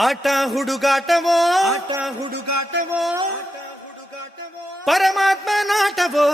ಆಟ ಹುಡುಗಾಟವೋ ಪರಮಾತ್ಮ ನಾಟವೋ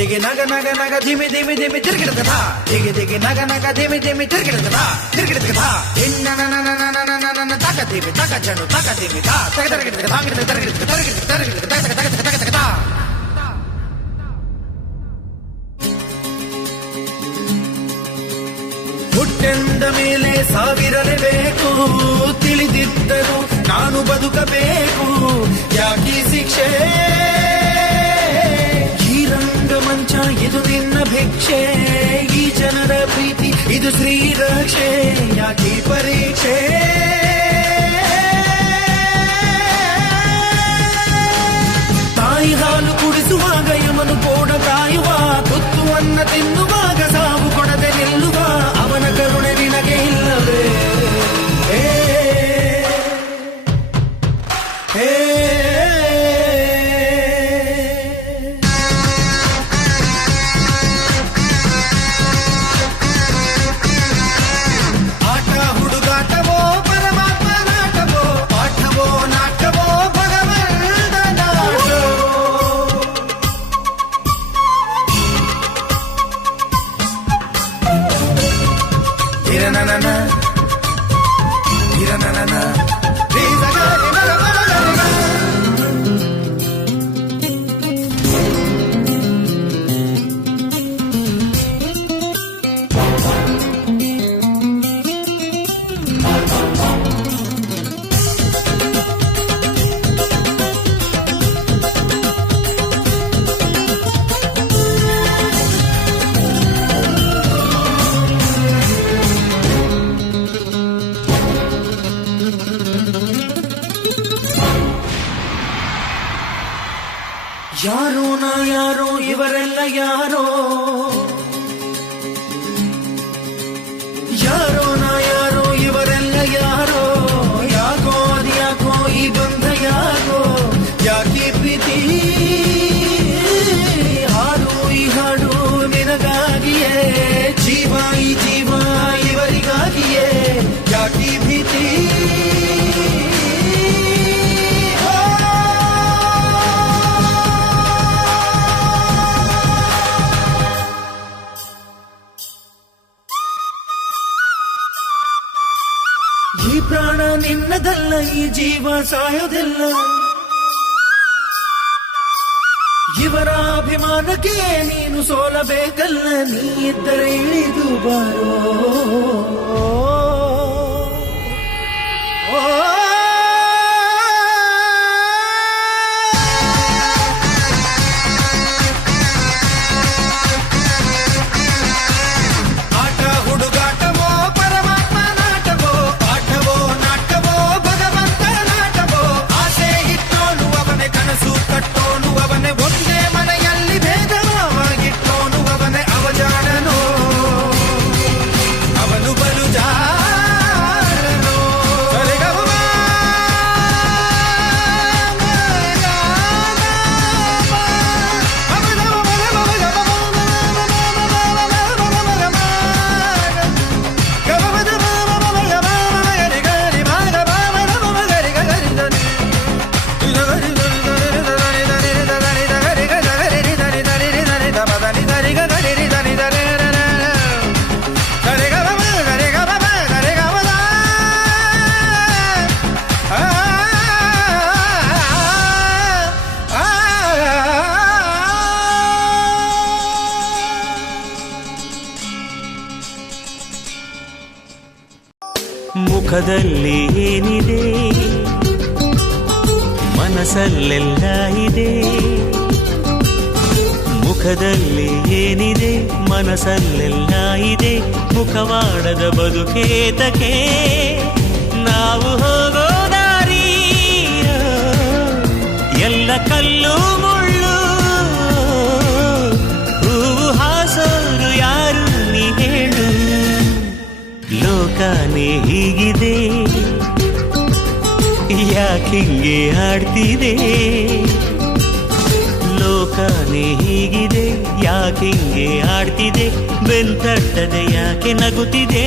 ದಿಗಿ ನಗ ನಗ ನಗ ಧಿಮಿ ಧಿಮಿ ಧಿಮಿ ತಿರುಗಿಡದ ದಿಗಿ ನಗ ನಗ ಧಿಮಿ ಧಿಮಿ ತಿರುಗಿಡದ ಹಿನ್ನ ನನ ನನ ನನ ನನ ತಕ ಧಿಮಿ ತಕ ಜನು ತಕ ಧಿಮಿ ತಾ ತಕ ತರಗಿಡದ ತಾಂಗಿಡದ ತರಗಿಡದ ತರಗಿಡದ ತರಗಿಡದ ತಕ ತಕ ತಕ ತಕ ತಾ ಹುಟ್ಟೆಂದ ಮೇಲೆ ಸಾವಿರಲೇಬೇಕು ತಿಳಿದಿದ್ದರು ನಾನು ಬದುಕಬೇಕು ಯಾಕೀ ಶಿಕ್ಷೆ ಮಂಚ ಇದು ನಿನ್ನ ಭಿಕ್ಷೆ ಈ ಜನರ ಪ್ರೀತಿ ಇದು ಶ್ರೀರಕ್ಷೆ ಯಾಕಿ ಪರೀಕ್ಷೆ ತಾಯಿ ಹಾಲು ಕುಡಿಸುವಾಗ ಯಮನು ಕೋಡ ಕಾಯುವ ತುತ್ತುವನ್ನ ತಿನ್ನುವಾಗ ಸಾವು ಕೊಡದೆ ನಿಲ್ಲುವ ಅವನ ಕರುಣೆ ನಿನಗೆ ಇಲ್ಲವೇ ಯಾರೋ ನಾ ಯಾರೋ ಇವರೆಲ್ಲ ಯಾರೋ ಯಾರೋ ನಾ ಯಾರೋ ಇವರೆಲ್ಲ ಯಾರೋ ಯಾಕೋ ಅದ್ಯಾಕೋ ಈ ಬಂಧ ಯಾಕೋ ಯಾಕೆ ಪ್ರೀತಿ ಹಾಡು ಈ ಹಾಡು ನಿನಗಾಗಿಯೇ ಜೀವ ಈ ಜೀವ ಇವರಿಗಾಗಿಯೇ ಯಾಕೆ ಭೀತಿ ಈ ಪ್ರಾಣ ನಿನ್ನದಲ್ಲ ಈ ಜೀವ ಸಾಯೋದಿಲ್ಲ ಇವರ ಅಭಿಮಾನಕ್ಕೆ ನೀನು ಸೋಲಬೇಕಲ್ಲ ನೀ ಇದ್ದರೆ ಇಳಿದು ಬಾರೋ ಅವನು ಬಲು ಜಾರನು ಮುಖದಲ್ಲಿ ಏನಿದೆ ಮನಸ್ಸಲ್ಲೆಲ್ಲ ಇದೆ. ಮುಖದಲ್ಲಿ ಏನಿದೆ ಮನಸ್ಸಲ್ಲೆಲ್ಲ ಇದೆ. ಮುಖವಾಡದ ಬದುಕೇತಕ್ಕೆ ನಾವು ಹೋಗೋ ದಾರಿ ಎಲ್ಲ ಕಲ್ಲು ಮುಳ್ಳು. ಹೂವು ಹಾಸೋರು ಯಾರು ನೀ ಹೇಳು. ಲೋಕನೇ ಹೀಗಿದೆ ಯಾಕಿಂಗೆ ಆಡ್ತಿದೆ. ಲೋಕನೇ ಹೀಗಿದೆ ಯಾಕಿಂಗೆ ಆಡ್ತಿದೆ. ಬೆಂತಟ್ಟದೆ ಯಾಕೆ ನಗುತ್ತಿದೆ.